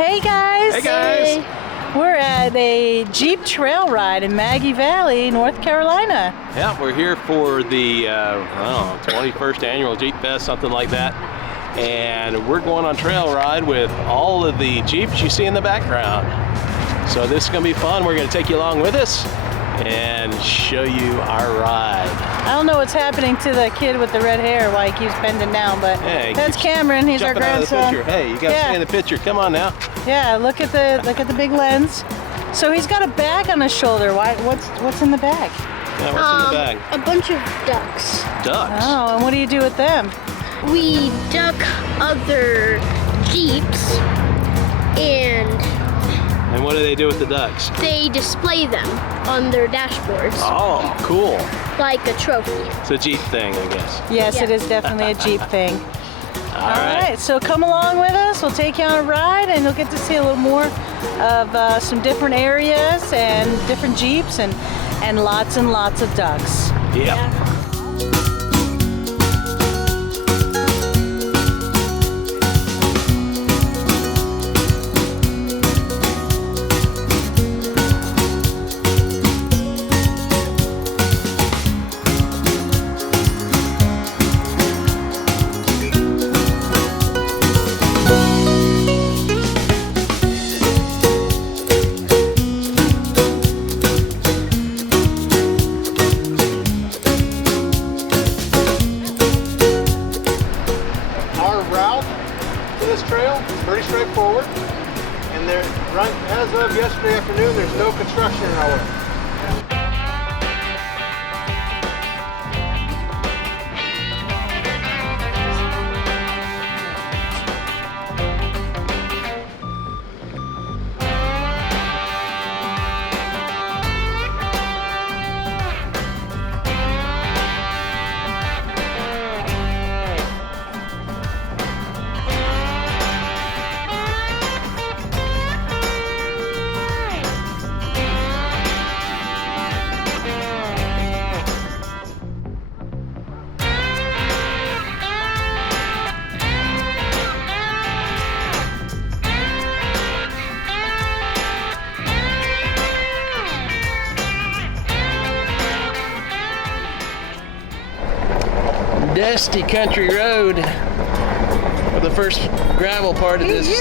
Hey guys! Hey guys! We're at a Jeep trail ride in Maggie Valley, North Carolina. Yeah, we're here for the 21st annual Jeep Fest, something like that. And we're going on trail ride with all of the Jeeps you see in the background. So this is going to be fun. We're going to take you along with us and show you our ride. I don't know what's happening to the kid with the red hair, why he keeps bending down, but hey, that's Cameron. He's our grandson. Hey, you got to stay in the picture. Come on now. Yeah, look at the big lens. So he's got a bag on his shoulder. What's in the bag? Yeah, what's in the bag? A bunch of ducks. Ducks. Oh, and what do you do with them? We duck other Jeeps And what do they do with the ducks? they display them on their dashboards Oh, cool. like a trophy. It's a Jeep thing, I guess. Yes, Yeah. it is definitely a Jeep thing. All right. So come along with us. We'll take you on a ride and you'll get to see a little more of some different areas and different Jeeps and lots of ducks. Yeah. Pretty straightforward, and there, right as of yesterday afternoon, there's no construction in our way. Dusty country road for the first gravel part of this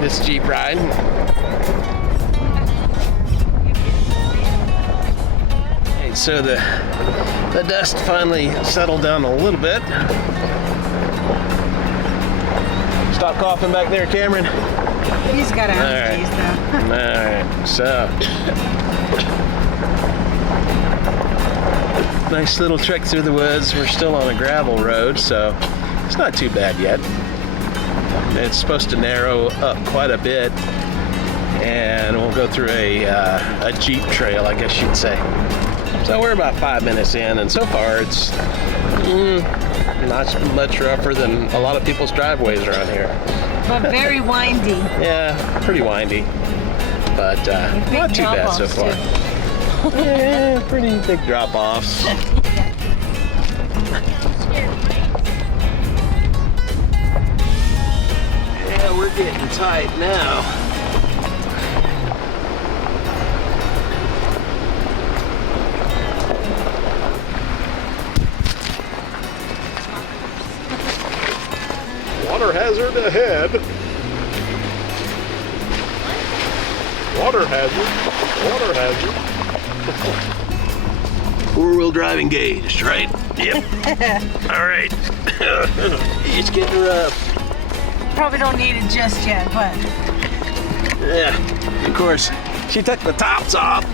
this Jeep ride. Okay, so the dust finally settled down a little bit. Stop coughing back there, Cameron. He's got allergies though. All right, so nice little trek through the woods. We're still on a gravel road, so it's not too bad yet. It's supposed to narrow up quite a bit, and we'll go through a Jeep trail, I guess you'd say. So we're about 5 minutes in, and so far it's not much rougher than a lot of people's driveways around here. But very windy. Yeah, pretty windy, but not too bad so far. Yeah, pretty big drop-offs. Yeah, we're getting tight now. Water hazard ahead. Water hazard. Water hazard. Four-wheel drive engaged, right? Yep. All right. It's getting rough. Probably don't need it just yet, but Yeah, of course, she took the tops off,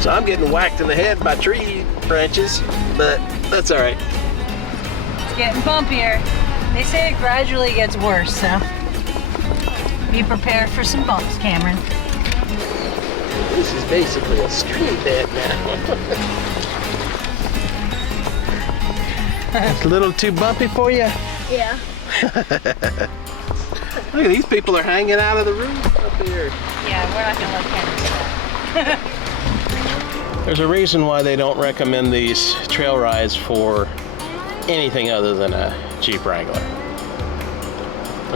so I'm getting whacked in the head by tree branches, but that's all right. it's getting bumpier. They say it gradually gets worse, so be prepared for some bumps, Cameron. This is basically a street bed now. It's a little too bumpy for you? Yeah. Look at these people are hanging out of the roof up here. Yeah, we're not gonna let Cameron do that. There's a reason why they don't recommend these trail rides for anything other than a Jeep Wrangler.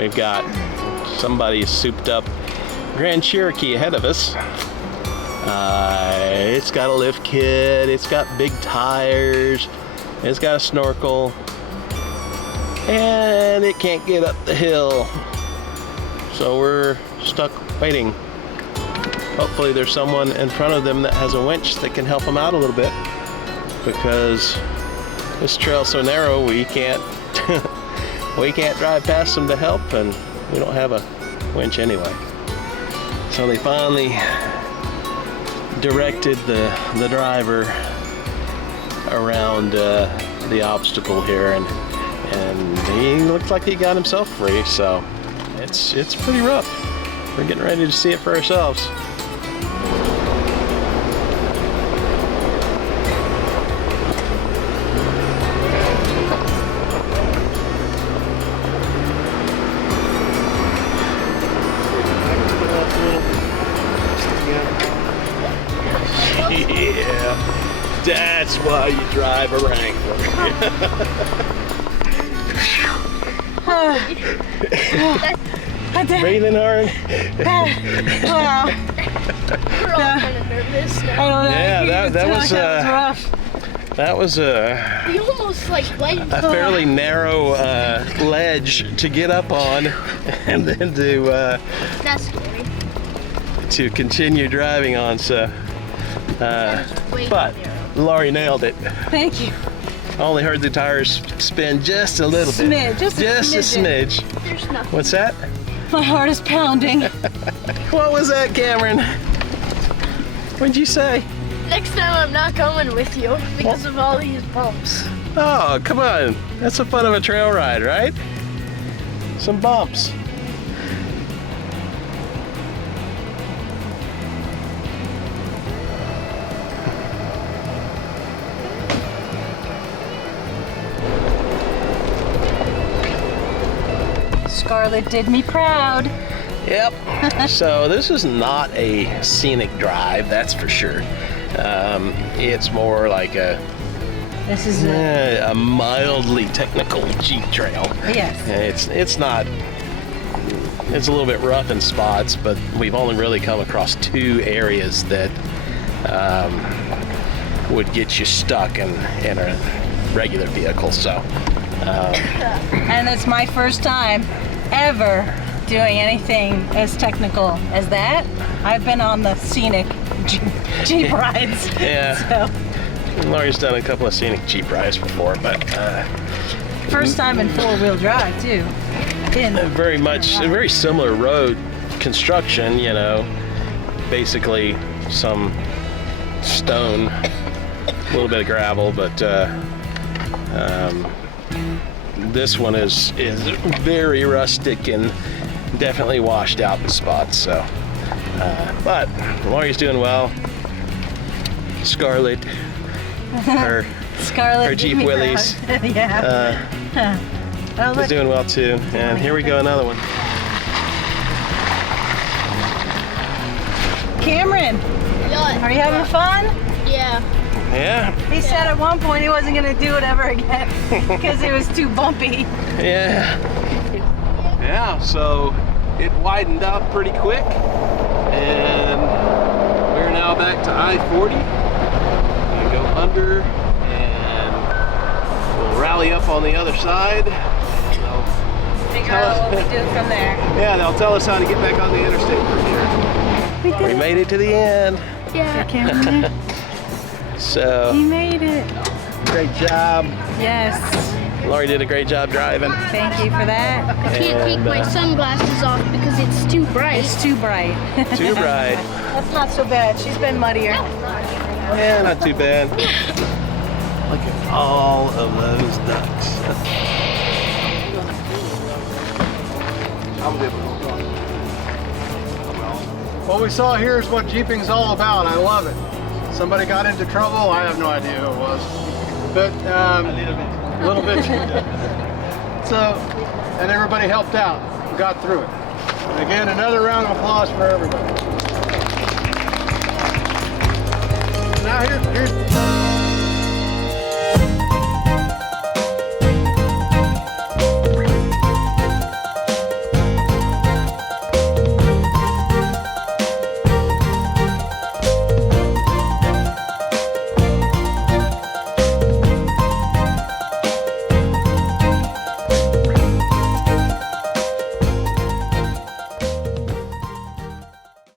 We've got somebody's souped up Grand Cherokee ahead of us. It's got a lift kit, it's got big tires, it's got a snorkel, and it can't get up the hill. So we're stuck waiting. Hopefully there's someone in front of them that has a winch that can help them out a little bit, because this trail's so narrow we can't we can't drive past them to help, and we don't have a winch anyway. So they finally directed the driver around the obstacle here, and he looks like he got himself free. So it's pretty rough. We're getting ready to see it for ourselves. Yeah, that's why you drive a Wrangler. Breathing hard? Wow. We're all kind of nervous now. I don't know. Yeah, that was rough. that was We almost like went. a fairly narrow ledge to get up on, and then That's scary. to continue driving on. So, but Laurie nailed it. Thank you. Only heard the tires spin just a little bit. Just a smidgen. smidge. There's nothing. What's that? My heart is pounding. What was that, Cameron? What'd you say? Next time I'm not going with you because of all these bumps. Oh, come on. That's the fun of a trail ride, right? Some bumps. Scarlett did me proud. Yep. So this is not a scenic drive, that's for sure. It's more like This is a mildly technical Jeep trail. yes. It's not. It's a little bit rough in spots, but we've only really come across 2 areas that would get you stuck in a regular vehicle. So. And it's my first time ever doing anything as technical as that. I've been on the scenic Jeep rides. Yeah. So, Laurie's done a couple of scenic Jeep rides before, but first time in 4-wheel drive too. very similar road construction, you know, basically some stone, a little bit of gravel, but this one is very rustic and definitely washed out in spots. So, but Laurie's doing well. Scarlett, her Jeep Willys, yeah. Oh, is look. doing well too. And here we go, another one. Cameron, are you having fun? Yeah. Yeah, He said at one point he wasn't going to do it ever again because it was too bumpy. yeah. Yeah, so it widened out pretty quick, and we're now back to I-40. Gonna go under, and we'll rally up on the other side. And they'll Figure out what we do from there. yeah, they'll tell us how to get back on the interstate from here. We made it to the end. Yeah. Cameron, So, he made it. great job. Yes. Laurie did a great job driving. Thank you for that. I can't take my sunglasses off because it's too bright. It's too bright. Too bright. That's not so bad. She's been muddier. Yeah, not too bad. Look at all of those ducks. What we saw here is what Jeeping's all about. I love it. Somebody got into trouble. I have no idea who it was, but a little bit. So, and everybody helped out, got through it. And again, another round of applause for everybody. Now here's